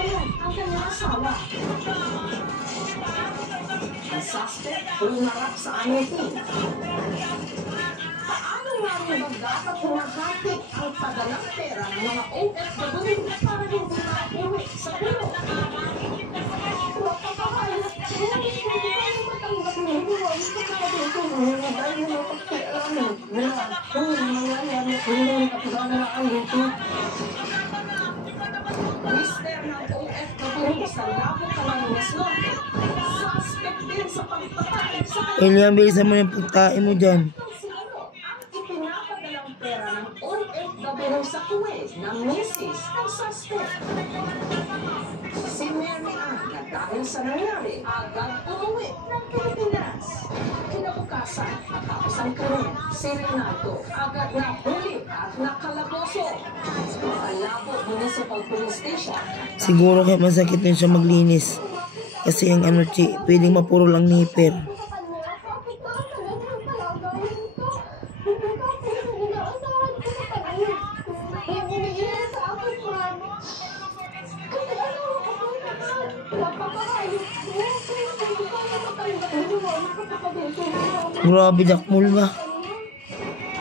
patayan ang kanyang asawa. Ang suspect umarap sa anutin. Paano nga rin ba dapat humahati ang padalang pera ng mga OFW para hindi mauwi sa puno? Mister ng OFW sa Labo Camarines Norte, suspect din sa pagpatay sa William, bilisan mo yung pagkain mo dyan. Ipinapadalang pera ng OFW sa Kuwait ng misis ng suspect. Si Mary Ann na dahil sa nangyari, agad umuwi ng Pilipinas. Kinabukasan, matapos ang krimen, si Renato agad na huli at nakalaboso. Alabo Municipal Police Station. Siguro kaya masakit din siya maglinis. Kasi ang ano, pwedeng mapurol ang nipper. Grabe, dakmul ba?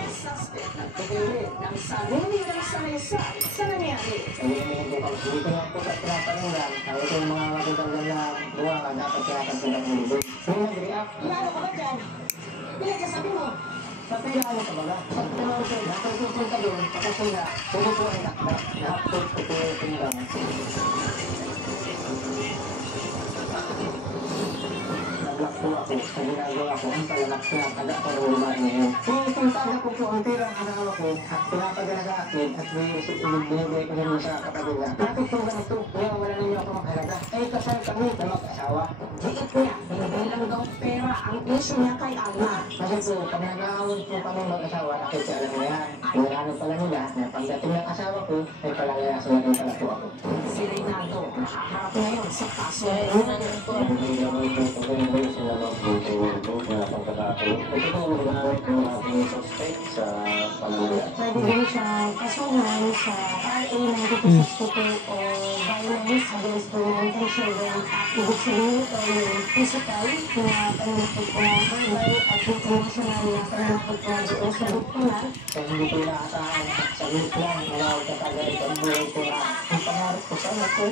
Suspect nagpagulid ng sarili ng salaysay sa nangyari. Dito nga po sa tinatanungan, ang itong mga magagandang na buwangan dapat tinatanungan ng libog. Kung nag-react, Lalo ka ba dyan? Pinagsasabi mo. sa pinaan ka baga, sa pinaan ka, nakasusun ka doon, pakasula, pwede po ang nakdak, na-upload ko po yung pinang. Nag-lock po ako sa ginagawa ko, ang palalak na taga ko ng lumaan ngayon. Pinupuntahan ko po ang pera ang asawa ko at pinapadala sa akin at binibigay ko naman sa kapatid na. Bakit po ganito? Kaya wala ninyo ako maghalaga. Ay kasal kami na mag-asawa. Diit niya, hindi lang daw pera ang issue niya kay Alma. Kasi po, pag nag-aawin po kami mag-asawa, nakikialam na yan. Kailangan pala nila na pagdating ng asawa ko, ay palalayasan na rin pala po ako. Si Reynaldo, nakaharap ngayon sa kaso. Hindi naman po pag-ibig sila mag-ibig na pagkakataon. Ito po ang ginamit ng ating suspect sa palalaya. Pwede din siya kasuhan sa RA 9262 o violence against women and children. Ibig sabihin ito yung physical na panunakot na verbal at international na panunakot na doon sa biktima. Kaya hindi ko inaasahan sa week lang na magkakagalit ang buhay ko na ang pangarap ko sa anak ko.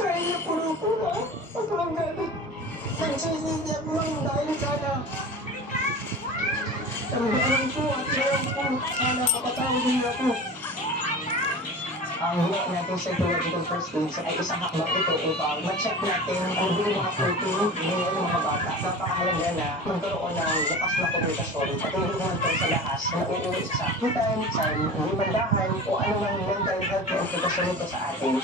Dahil na puro ko na, ang walang galit. Nagsisindi ako lang dahil sana. Ang alam ko at alam ko, sana makatawag din ako. Ang hiya natin sa ecological first aid sa isang hakbang ito upang ma-check natin ang mga protein ng mga bata. Napakahalaga na magkaroon ng lakas na komunikasyon at hindi naman ito sa lahas na uuwi sa sakitan, sa libandahan o anumang mental health na implikasyon nito sa atin.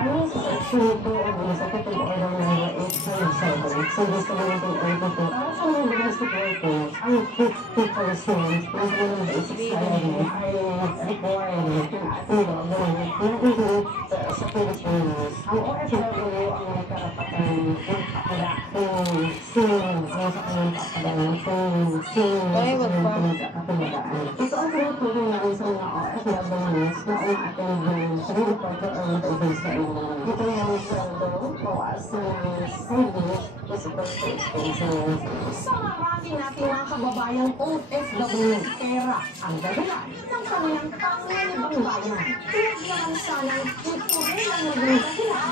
Ang sito ang sa katulad ng mga exercise sa gusto ng pag-ibig para sa mga domestic workers, ang 50% ng kanilang basic salary ay required na atulong sa Pilipinas. Ang OFW ang may karapatan magpakala kung sino sa kanilang kapadalan, kung sino sa kanilang kapadalaan. Ito ang tinutulong namin sa mga OFWs na umaatulong sa report ang Israel. Ito yung sweldo o as savings to support the expenses. Sa marami natin ang kababayang OFW, pera ang dahilan ng kanilang panganibang bayan. Huwag naman sanang ituloy ang naging dahilan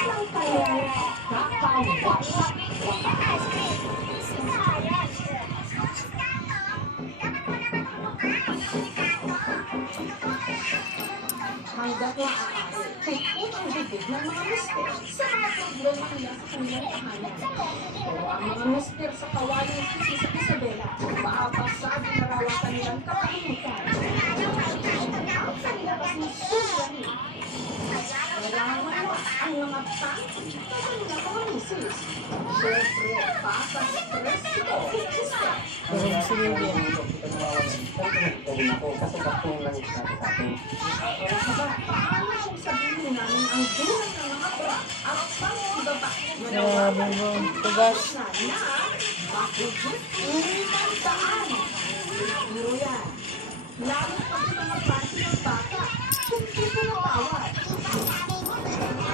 ng kanilang kakawat. Hanggat maaari, tikot ang bibig ng mga mister sa mga problema nila sa kanilang tahanan. Pero ang mga mister sa kawaling sisi sa Isabela, maabasag ang narawasan nilang katahimikan. Ang kanilabas ng sulyahin. Kailangan ang mga tangki na kanilang mga misis. Siyempre, pasang stress ito, mister. din ako. Kasi kapag lang sa akin. Wala ka ba? Paano kung sabihin namin ang dulo ng mga bra at pang-ibaba na Grabe mo. Tugas. na mahigit 500. Biro yan. Lalo pa din mga panty ng bata. Hindi ko natawad.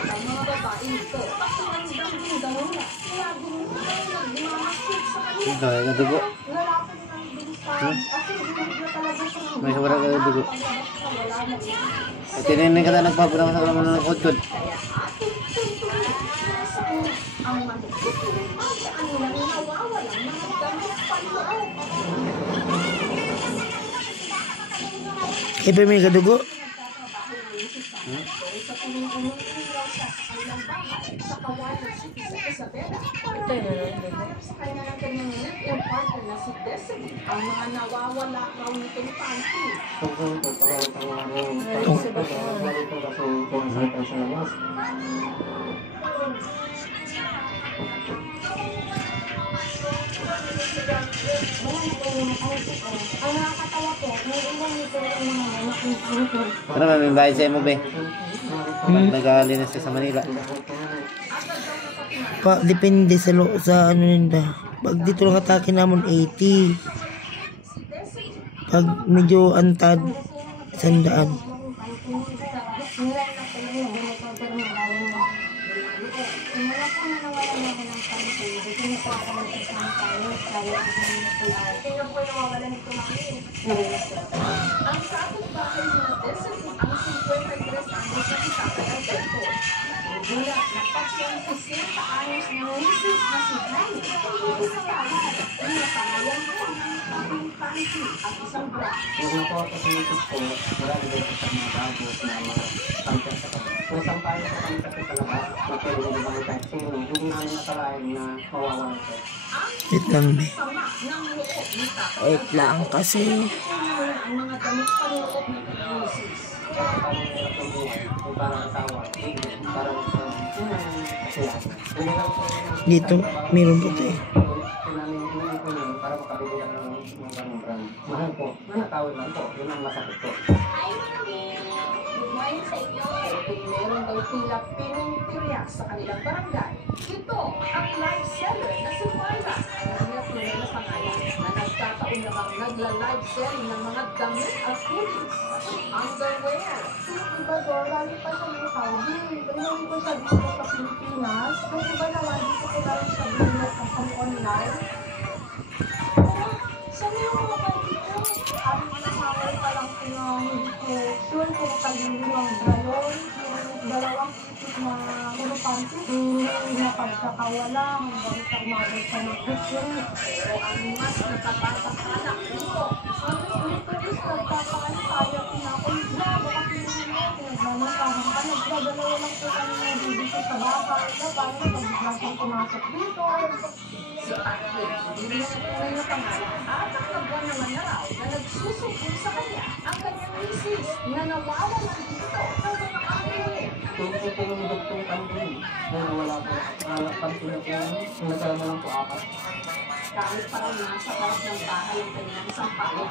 Ang mga babae ito, pakiramdam din daw nila. Kaya gumawa nagmamasid sa kanila. Ito, yung dugo. Lalaki ng bilisan. Kasi hindi na talaga siya. May sobrang dugo. Wala na siya. At tininin ka na nagpapunta sa kalaman ng kudkod. Kaya ating tuntunin sa kanya ang matututunin ang saan nila nawawalan mga damit panloob. Iba may kadugo. Sa punong-unong ilaw sa kanilang bahay sa Kawayan City sa Isabela para sa kanya ng kanyang live-in partner na si Destiny ang mga nawawala raw nitong panty. Ang nakakatawa po, may ilang nito yung mga nakikita. Pero may bayad sa'yo mo, be. Pag nag-aalinas ka sa Manila. Depende sa ano nila. Pag dito lang atake naman 80. Pag medyo antad, 100. Sino po nawawala nito namin? Ang kapitbahay ni Destiny ang 53 anos na isakay ang tempo. Nagulat na pasyang 60 anos na misis na si Danny. Isang tawad, pinapangalan ko ang panty at isang bra. Yung nakuha ko sa YouTube ko, marami din sa mga bago na mga content sa kanya. Kung saan tayo sa kanya kasi sa labas, na pwede mo ba kahit sino, hindi namin nakalain na mawawalan ko. Wait lang, be. Sama ng loob ni Tata. Wait lang kasi. Ang mga damit panloob ng misis. Parang hirap ng buhay, kung parang asawa, parang kasiyahan. Hindi lang po Dito, meron po tayo. Pinanin ko yun para makabili lang ng mga ganong brand. Mahal po, manatawad lang po, yun ang masakit po. Hi, Mami! Good morning sa inyo. Kung meron daw tila pinintirya sa kanilang barangay, ito ang live seller na si Myra. Nangyat nila na pangalan na nagkataon namang nagla-live selling ng mga damit at hoodies, underwear. Iba to, lagi pa siya ng Saudi. Pinili ko siya dito sa Pilipinas. Kung iba naman, dito ko lang siya bilat sa online. Sa mga mga dito, ang nangyari pa lang ko na hindi ko sure kung talino ng drayon, yung dalawang isip na urupansi, na pagkakawala, hanggang sa umabot sa nutrition. Pero ang mas nakapapakalak dito, Ang dito is nagpapakantaya, pinakulda, baka pinili mo, nagmamatahan ka, nagdadalawa lang po kami ng dito sa bahay, na parang pag-bigla siyang pumasok dito. si Patrick, hindi na tunay na pangalan, at ang buwan naman na raw na nagsusumbong sa kanya ang kanyang misis na nawawalan dito ng mga underwear. Kung ito po yung dugtong pantin, na wala po, pantin na po yun, nagkala na lang po apat. Kahit parang nasa harap ng bahay ang kanyang isang palo.